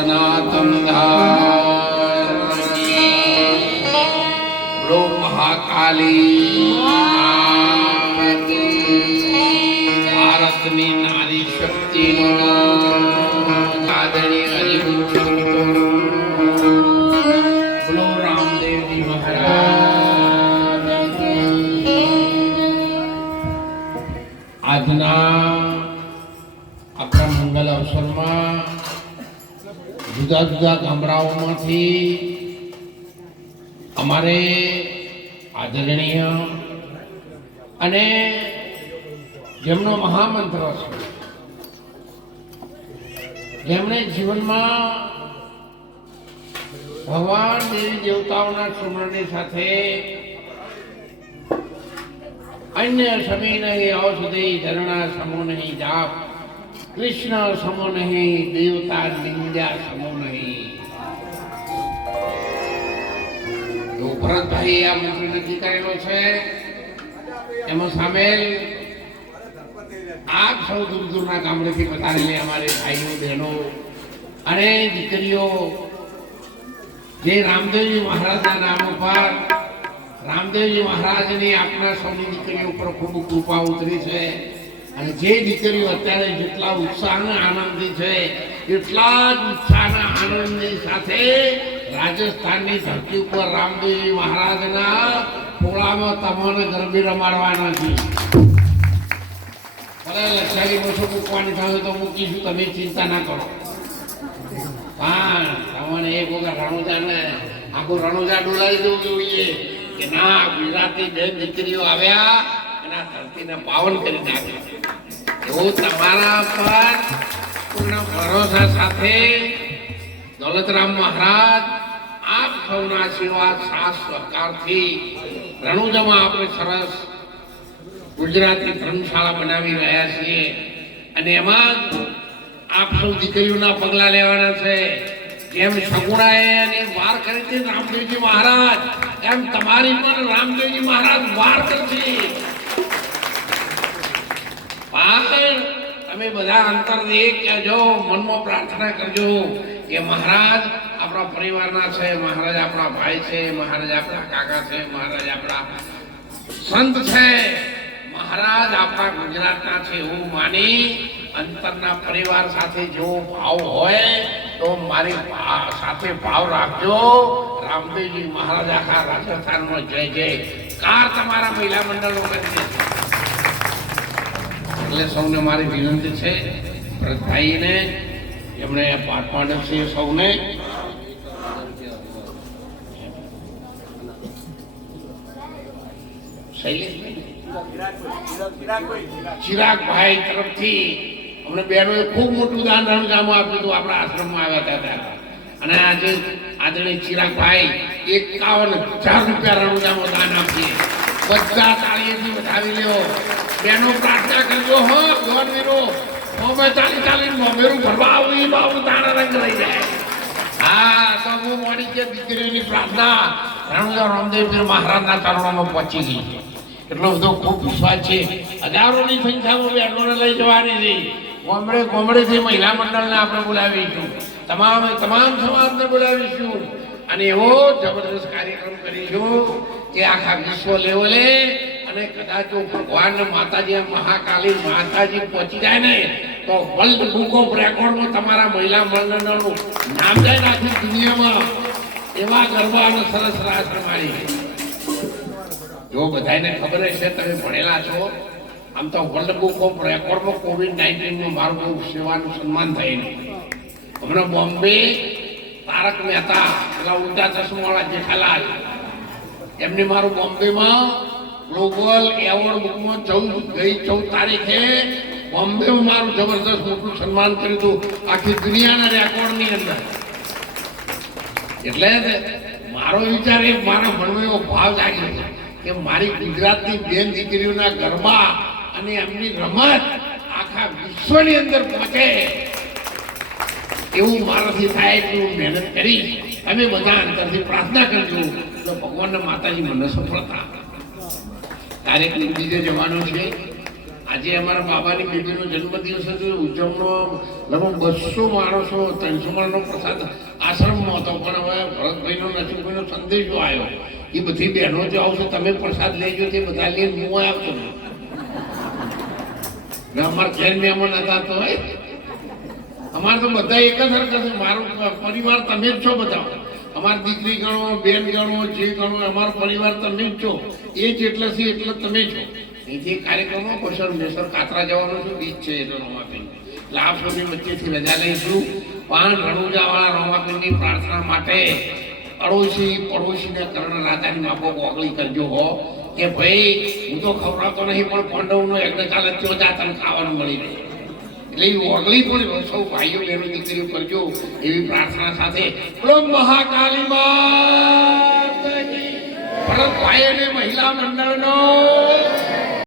સનાતન ધર્મ બોલો મહાકાલી ભારતની નારી શક્તિનો આદરણીય બોલો રામદેવજી મહારાજ આજના આપણા મંગલ અવસરમાં જુદા જુદા ગામડાઓમાંથી અમારે આદરણીય અને જેમનો મહામંત્ર છે, જેમણે જીવનમાં ભગવાન દેવી દેવતાઓના સ્મરણની સાથે અન્ય સમી નહીં ઔષધિ ઝરણા સમો નહીં જાપ કૃષ્ણ સમો નહીં દેવતા નિંદ્યા સમો નહીં. તો ભરતભાઈ આ મંત્ર નક્કી કરેલો છે, એમાં સામેલ આપ સૌ દૂર દૂરના ગામડેથી પધારેલી અમારે ભાઈઓ બહેનો અને દીકરીઓ જે રામદેવજી મહારાજના નામ ઉપર રામદેવજી મહારાજની આપના સૌની દીકરીઓ ઉપર ખૂબ કૃપા ઉતરી છે અને જે દીકરીઓ અત્યારે જેટલા ઉત્સાહના આનંદથી છે એટલા જ ઉત્સાહના આનંદની સાથે રાજસ્થાનની ધરતી ઉપર રામદેવજી મહારાજના ખોળામાં તમને ગરબી રમાડવાના છે. ભલે લક્ષારી બસો મૂકવાની થાય તો મૂકીશું, તમે ચિંતા ના કરો. પણ તમને એક વખત રણુજાને આખું રણુજા ડોલાવી દેવું જોઈએ કે ના ગુજરાતની બે દીકરીઓ આવ્યા અને આ ધરતીને પાવન કરી નાખે. એવું તમારા પર પૂર્ણ ભરોસા સાથે દોલતરામ મહારાજ આપ સૌના આશીર્વાદ સાથ સહકારથી રણુજામાં આપણે સરસ ગુજરાતી ધર્મશાળા બનાવી રહ્યા છીએ અને એમાં આપ સૌ દીકરીઓના પગલા લેવાના છે. જેમ સગુણાએ એની વાર કરી હતી રામદેવજી મહારાજ, એમ તમારી પણ રામદેવજી મહારાજ વાર કરશે. તમે બધા અંતર એક કહેજો, મનમાં પ્રાર્થના કરજો કે મહારાજ આપણા પરિવારના છે, મહારાજ આપણા ભાઈ છે, મહારાજ આપણા કાકા છે, મહારાજ આપણા સંત છે, મહારાજ આપણા ગુજરાતના છે એવું માની અંતરના પરિવાર સાથે જેવો ભાવ હોય તો મારી સાથે ભાવ રાખજો. રામદેવજી મહારાજ આખા રાજસ્થાનમાં જય જય કાર તમારા મહિલા મંડળો કરી દે. એટલે સૌને મારી વિનંતી છે, ભરતભાઈને એમણે પાઠ પાડ્યો છે સૌને ચિરાગભાઈ તરફથી અમને બહેનોએ ખૂબ મોટું દાન રણગામું આપ્યું હતું. આપણા આશ્રમમાં આવ્યા હતા ત્યારે અને આજે આદરણીય ચિરાગભાઈ 51,000 રૂપિયા રણગામું દાન આપીએ. બધા તાળીએથી વધાવી લ્યો. બહેનો પ્રાર્થના કરજો હો ગોરવીરો મોમે ચાલી મોમેરું ભરવા આવી બાબુ દાણા રંગ લઈ જાય. હા તો હું મોડી કે દીકરીની પ્રાર્થના રણુજા રામદેવજી મહારાજના ચરણોમાં પહોંચી ગઈ છે. એટલો બધો ખૂબ વિશ્વાસ છે. હજારોની સંખ્યામાં બહેનોને લઈ જવાની છે. ગોમડેથી મહિલા મંડળને આપણે બોલાવીશું, તમામ સમાજને બોલાવીશું અને એવો જબરદસ્ત કાર્યક્રમ કરીશું કે આખા વિશ્વ લેવલે અને કદાચ જો ભગવાન માતાજી મહાકાલી માતાજી પહોંચી જાય ને તો વર્લ્ડ બુક ઓફ રેકોર્ડમાં તમારા મહિલા મંડળનું નામ જાય આખી દુનિયામાં. એવા ગરબા અને સરસ રાસ રમાડી. જો બધાને ખબર છે, તમે ભણેલા છો, આમ તો વર્લ્ડ બુક ઓફ રેકોર્ડમાં COVID-19માં મારું બહુ સેવાનું સન્માન થયેલું. હમણાં બોમ્બે તારક મહેતા પેલા ઉલટા ચશ્માવાળા જેઠાલાલ એમને મારું બોમ્બેમાં ગ્લોબલ એવોર્ડ બુકમાં 14 તારીખે બોમ્બેમાં મારું જબરદસ્ત મોટું સન્માન કર્યું હતું આખી દુનિયાના રેકોર્ડની અંદર. એટલે મારો વિચાર એ મારા મનમાં એવો ભાવ જાગ્યો છે કે મારી ગુજરાતની બેન દીકરીઓના ગરબા અને એમની રમત આખા વિશ્વની અંદર પહોંચે એવું મારાથી થાય એટલું મહેનત કરી. તમે બધા અંતરથી પ્રાર્થના કરજો તો ભગવાનના માતાજી મને સફળતા. કાર્યક્રમ બીજે જવાનો છે. આજે અમારા બાબાની બેબીનો જન્મદિવસ હતો, ઉજવણો લગભગ 200 માણસો 300 માણસનો પ્રસાદ આશ્રમમાં હતો. પણ હવે ભરતભાઈનો નસીબભાઈનો સંદેશો આવ્યો, એ બધી બહેનો જે આવશે તમે પ્રસાદ લેજો, તે બધા લઈને હું આવતો ને અમારા ઘેર મહેમાન હતા તો અમારે તો બધા એક જ હરકત છે. મારો પરિવાર તમે જ છો બધા, અમારી દીકરી ગણો, બેન ગણો, જે ગણો, અમારો પરિવાર તમે જ છો. એ જ એટલે છે એટલે તમે છો. એથી કાર્યક્રમો કૌશલ મેસર કાતરા જવાનો છું, બીજ છે એટલે રોમાપીન એટલે આપ સૌની વચ્ચેથી રજા લઈશું. પણ રણુજાવાળા રોમાપીનની પ્રાર્થના માટે અડોશી પડોશીને કર્ણ રાજાની માફો ઓગળી કરજો હો કે ભાઈ હું તો ખવડાવતો નહીં, પણ પાંડવનો યજ્ઞ ચાલે તો જ આ તને ખાવાનું મળી રહે. એટલે એ ઓગળી પણ સૌ ભાઈઓ બહેનો દીકરીઓ કરજો એવી પ્રાર્થના સાથે મહાકાલી માતા કી, ભરતભાઈ અને મહિલા મંડળનો